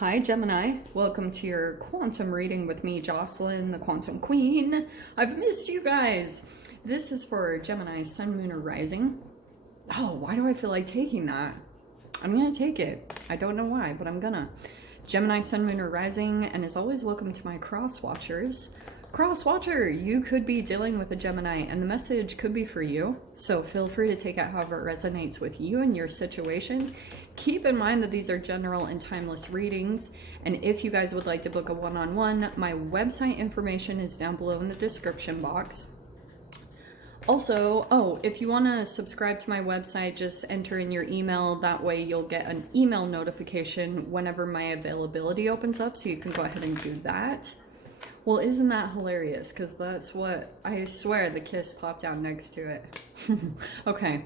Hi Gemini, welcome to your quantum reading with me, Jocelyn, the Quantum Queen. I've missed you guys. This is for Gemini, Sun, Moon, or Rising. Oh, why do I feel like taking that? I'm gonna take it. I don't know why, but I'm gonna. Gemini, Sun, Moon, or Rising, and as always, welcome to my cross watchers. Cross watcher, you could be dealing with a Gemini, and the message could be for you. So feel free to take it however it resonates with you and your situation. Keep in mind that these are general and timeless readings, and if you guys would like to book a one-on-one, my website information is down below in the description box. Also, if you want to subscribe to my website, just enter in your email. That way you'll get an email notification whenever my availability opens up, so you can go ahead and do that. Well, isn't that hilarious? Because that's what, I swear the kiss popped out next to it. Okay.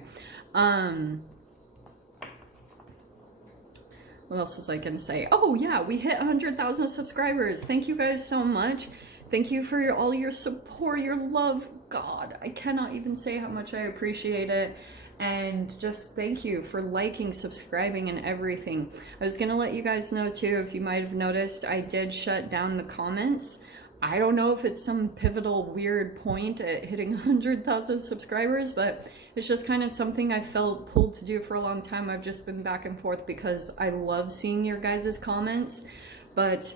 What else was I going to say? Oh, yeah, we hit 100,000 subscribers. Thank you guys so much. Thank you for all your support, your love. God, I cannot even say how much I appreciate it. And just thank you for liking, subscribing, and everything. I was going to let you guys know, too, if you might have noticed, I did shut down the comments. I don't know if it's some pivotal weird point at hitting 100,000 subscribers, but it's just kind of something I felt pulled to do for a long time. I've just been back and forth because I love seeing your guys' comments, but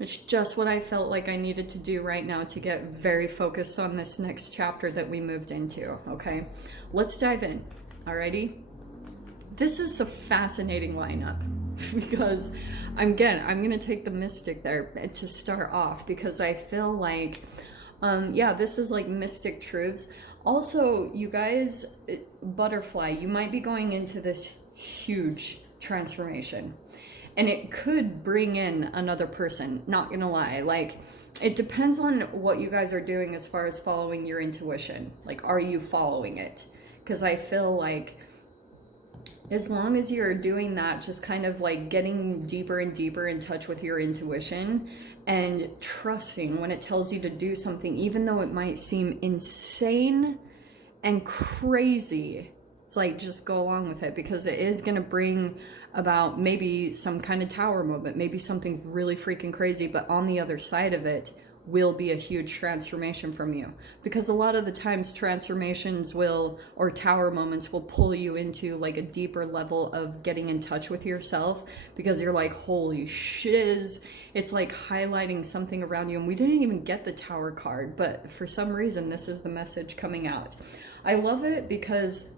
it's just what I felt like I needed to do right now to get very focused on this next chapter that we moved into, okay? Let's dive in, alrighty? This is a fascinating lineup because I'm going to take the mystic there to start off because I feel like, this is like mystic truths. Also, you guys, butterfly, you might be going into this huge transformation. And it could bring in another person, not gonna lie. Like, it depends on what you guys are doing as far as following your intuition. Like, are you following it? Because I feel like as long as you're doing that, just kind of like getting deeper and deeper in touch with your intuition and trusting when it tells you to do something, even though it might seem insane and crazy, it's like, just go along with it because it is going to bring about maybe some kind of tower moment, maybe something really freaking crazy, but on the other side of it will be a huge transformation from you. Because a lot of the times transformations or tower moments will pull you into like a deeper level of getting in touch with yourself because you're like, holy shiz. It's like highlighting something around you. And we didn't even get the tower card, but for some reason, this is the message coming out. I love it because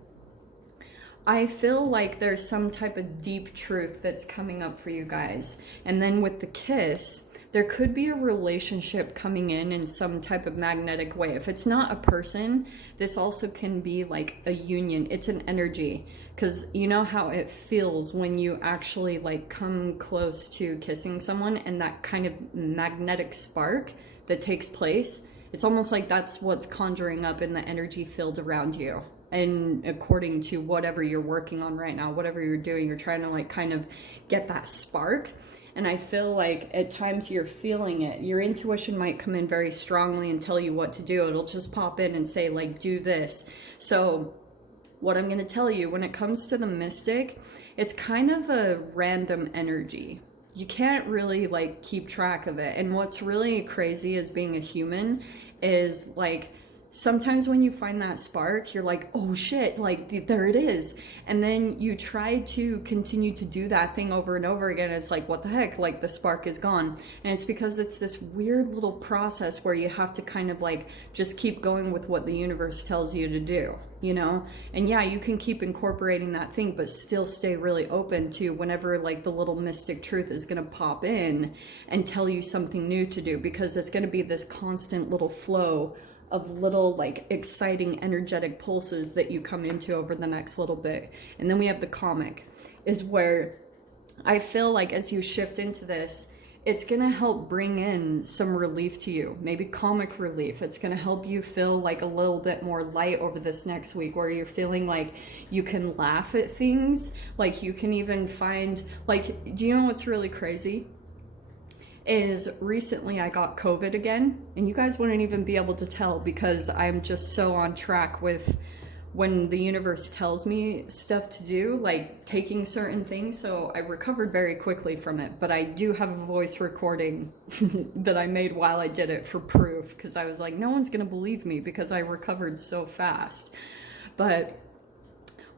I feel like there's some type of deep truth that's coming up for you guys. And then with the kiss, there could be a relationship coming in some type of magnetic way. If it's not a person, this also can be like a union. It's an energy. Because you know how it feels when you actually like come close to kissing someone and that kind of magnetic spark that takes place. It's almost like that's what's conjuring up in the energy field around you. And according to whatever you're working on right now, whatever you're doing, you're trying to like kind of get that spark. And I feel like at times you're feeling it. Your intuition might come in very strongly and tell you what to do. It'll just pop in and say like, do this. So what I'm going to tell you when it comes to the mystic, it's kind of a random energy. You can't really like keep track of it. And what's really crazy as being a human is like, sometimes when you find that spark, you're like, oh shit, like there it is. And then you try to continue to do that thing over and over again. It's like, what the heck? Like the spark is gone. And it's because it's this weird little process where you have to kind of like just keep going with what the universe tells you to do, you know? And yeah, you can keep incorporating that thing, but still stay really open to whenever like the little mystic truth is going to pop in and tell you something new to do, because it's going to be this constant little flow of little like exciting energetic pulses that you come into over the next little bit. And then we have the comic, is where I feel like as you shift into this, it's gonna help bring in some relief to you, maybe comic relief. It's gonna help you feel like a little bit more light over this next week, where you're feeling like you can laugh at things, like you can even find, like, do you know what's really crazy? Is recently I got COVID again, and you guys wouldn't even be able to tell because I'm just so on track with when the universe tells me stuff to do, like taking certain things. So I recovered very quickly from it, but I do have a voice recording that I made while I did it for proof, because I was like, no one's gonna believe me because I recovered so fast. But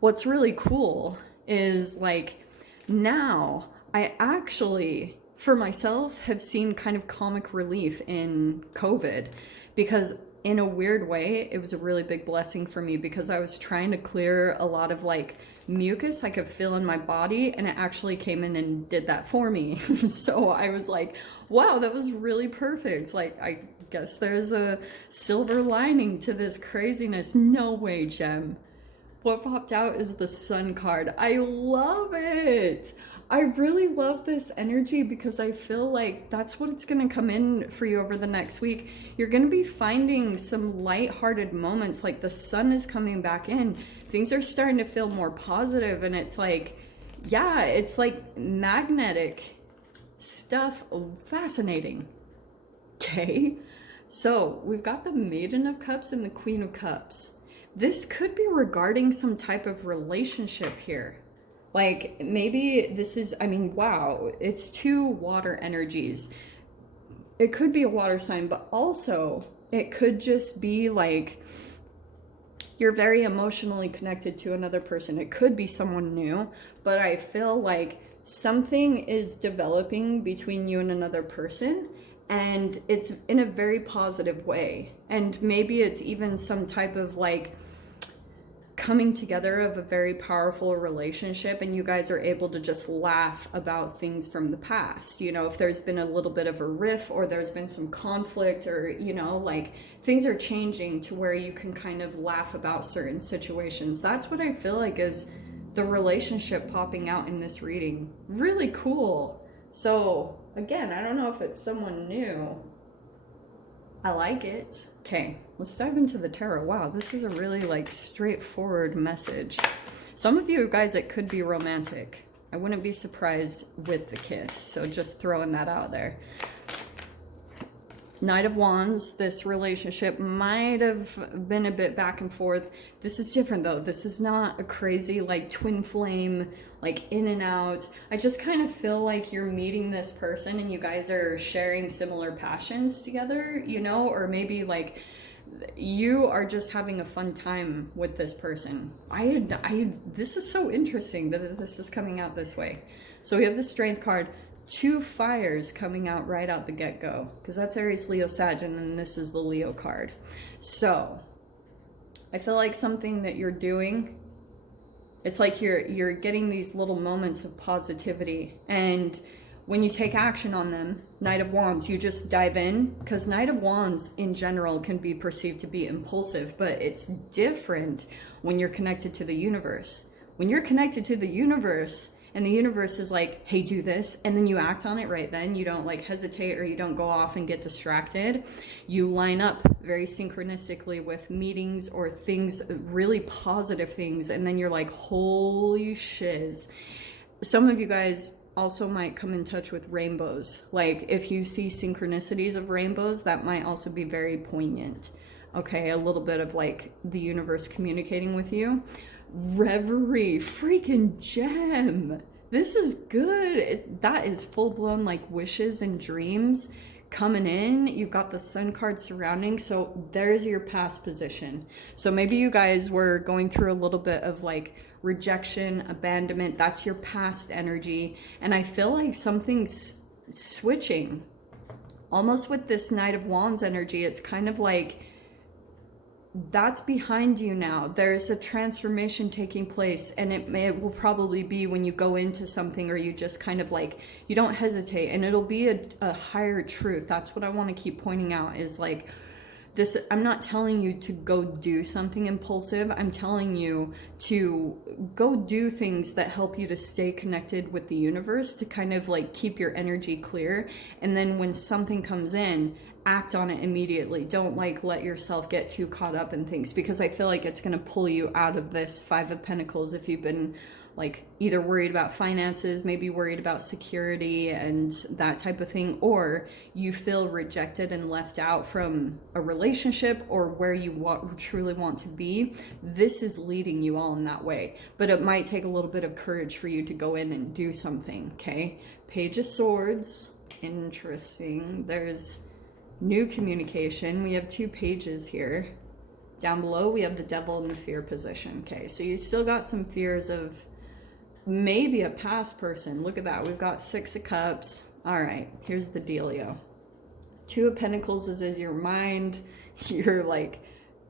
what's really cool is like now I actually, for myself, have seen kind of comic relief in COVID, because in a weird way, it was a really big blessing for me, because I was trying to clear a lot of like mucus I could feel in my body, and it actually came in and did that for me. So I was like, wow, that was really perfect. Like, I guess there's a silver lining to this craziness. No way, Gem. What popped out is the sun card. I love it. I really love this energy, because I feel like that's what it's going to come in for you over the next week. You're going to be finding some lighthearted moments, like the sun is coming back in. Things are starting to feel more positive, and it's like, yeah, it's like magnetic stuff. Fascinating. Okay. So we've got the Maiden of Cups and the Queen of Cups. This could be regarding some type of relationship here. Like, maybe this is, I mean, wow, it's two water energies. It could be a water sign, but also it could just be like you're very emotionally connected to another person. It could be someone new, but I feel like something is developing between you and another person, and it's in a very positive way. And maybe it's even some type of like coming together of a very powerful relationship, and you guys are able to just laugh about things from the past. You know, if there's been a little bit of a riff, or there's been some conflict, or, you know, like things are changing to where you can kind of laugh about certain situations. That's what I feel like is the relationship popping out in this reading. Really cool. So again, I don't know if it's someone new. I like it. Okay, let's dive into the tarot. Wow, this is a really like straightforward message. Some of you guys, it could be romantic. I wouldn't be surprised with the kiss, so just throwing that out there. Knight of Wands, this relationship might have been a bit back and forth. This is different though. This is not a crazy like twin flame, like in and out. I just kind of feel like you're meeting this person and you guys are sharing similar passions together, you know, or maybe like you are just having a fun time with this person. This is so interesting that this is coming out this way. So we have the Strength card. Two fires coming out right out the get-go, because that's Aries, Leo, Sag, and then this is the Leo card. So I feel like something that you're doing, it's like you're getting these little moments of positivity, and when you take action on them, Knight of Wands, you just dive in, because Knight of Wands in general can be perceived to be impulsive, but it's different when you're connected to the universe. When you're connected to the universe, and the universe is like, hey, do this, and then you act on it right then. You don't like hesitate, or you don't go off and get distracted. You line up very synchronistically with meetings or things, really positive things, and then you're like, holy shiz. Some of you guys also might come in touch with rainbows. Like if you see synchronicities of rainbows, that might also be very poignant. Okay, a little bit of like the universe communicating with you. Reverie, freaking gem. This is good. That is full-blown like wishes and dreams coming in. You've got the Sun card surrounding, so there's your past position. So maybe you guys were going through a little bit of like rejection, abandonment. That's your past energy, and I feel like something's switching almost with this Knight of Wands energy. It's kind of like that's behind you now. There's a transformation taking place, and it will probably be when you go into something, or you just kind of like, you don't hesitate, and it'll be a higher truth. That's what I want to keep pointing out, is like this. I'm not telling you to go do something impulsive. I'm telling you to go do things that help you to stay connected with the universe, to kind of like keep your energy clear. And then when something comes in, act on it immediately. Don't like let yourself get too caught up in things, because I feel like it's going to pull you out of this Five of Pentacles if you've been like either worried about finances, maybe worried about security and that type of thing, or you feel rejected and left out from a relationship or where you truly want to be. This is leading you all in that way, but it might take a little bit of courage for you to go in and do something. Okay, Page of Swords, interesting. There's new communication. We have 2 pages here. Down below we have the Devil in the fear position. Okay, so you still got some fears of maybe a past person. Look at that. We've got 6 of Cups. All right, here's the dealio. 2 of Pentacles is your mind. You're like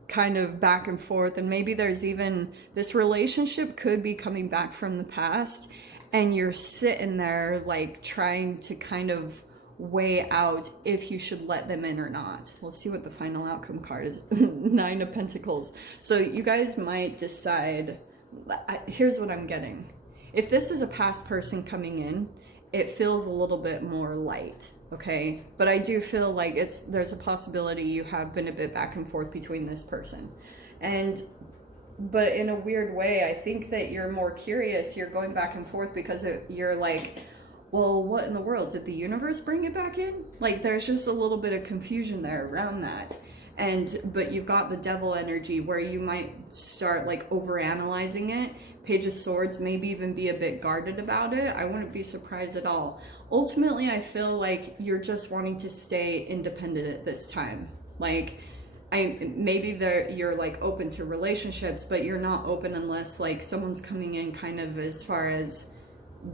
kind of back and forth, and maybe there's even this relationship could be coming back from the past, and you're sitting there like trying to kind of weigh out if you should let them in or not. We'll see what the final outcome card is. 9 of Pentacles. So you guys might decide, here's what I'm getting. If this is a past person coming in, it feels a little bit more light, okay? But I do feel like there's a possibility you have been a bit back and forth between this person. But in a weird way, I think that you're more curious. You're going back and forth because you're like, well, what in the world? Did the universe bring it back in? Like, there's just a little bit of confusion there around that. But you've got the Devil energy where you might start like overanalyzing it. Page of Swords, maybe even be a bit guarded about it. I wouldn't be surprised at all. Ultimately, I feel like you're just wanting to stay independent at this time. Like, maybe you're like open to relationships, but you're not open unless like someone's coming in kind of as far as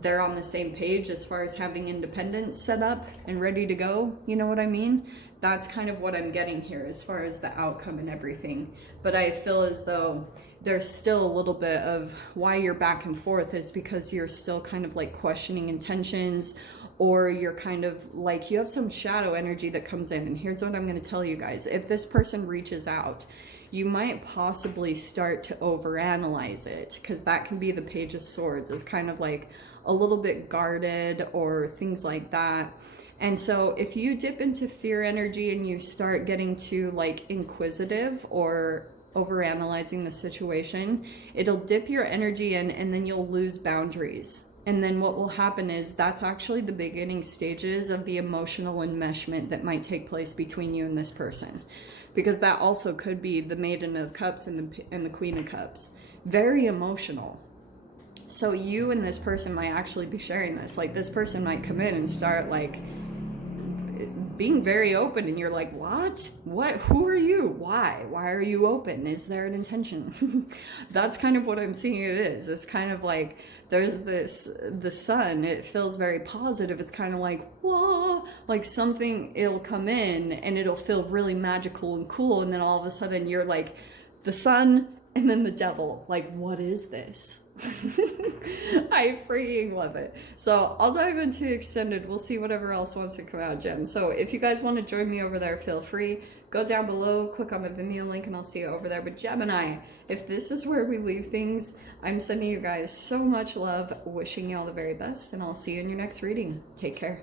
they're on the same page as far as having independence set up and ready to go. You know what I mean? That's kind of what I'm getting here as far as the outcome and everything. But I feel as though there's still a little bit of why you're back and forth is because you're still kind of like questioning intentions, or you're kind of like, you have some shadow energy that comes in. And here's what I'm going to tell you guys. If this person reaches out, you might possibly start to overanalyze it, because that can be the Page of Swords. It's kind of like a little bit guarded or things like that. And so if you dip into fear energy and you start getting too like inquisitive or overanalyzing the situation, it'll dip your energy in, and then you'll lose boundaries. And then what will happen is that's actually the beginning stages of the emotional enmeshment that might take place between you and this person. Because that also could be the Maiden of Cups and the Queen of Cups. Very emotional. So you and this person might actually be sharing this. Like, this person might come in and start like being very open, and you're like, what, who are you, why are you open, is there an intention? That's kind of what I'm seeing it is. It's kind of like there's the sun, it feels very positive. It's kind of like, whoa, like something, it'll come in and it'll feel really magical and cool, and then all of a sudden you're like the sun and then the devil, like, what is this? I freaking love it. So I'll dive into the extended. We'll see whatever else wants to come out, Gem. So if you guys want to join me over there, feel free. Go down below, click on the Vimeo link, and I'll see you over there. But Gemini, if this is where we leave things, I'm sending you guys so much love, wishing you all the very best, and I'll see you in your next reading. Take care.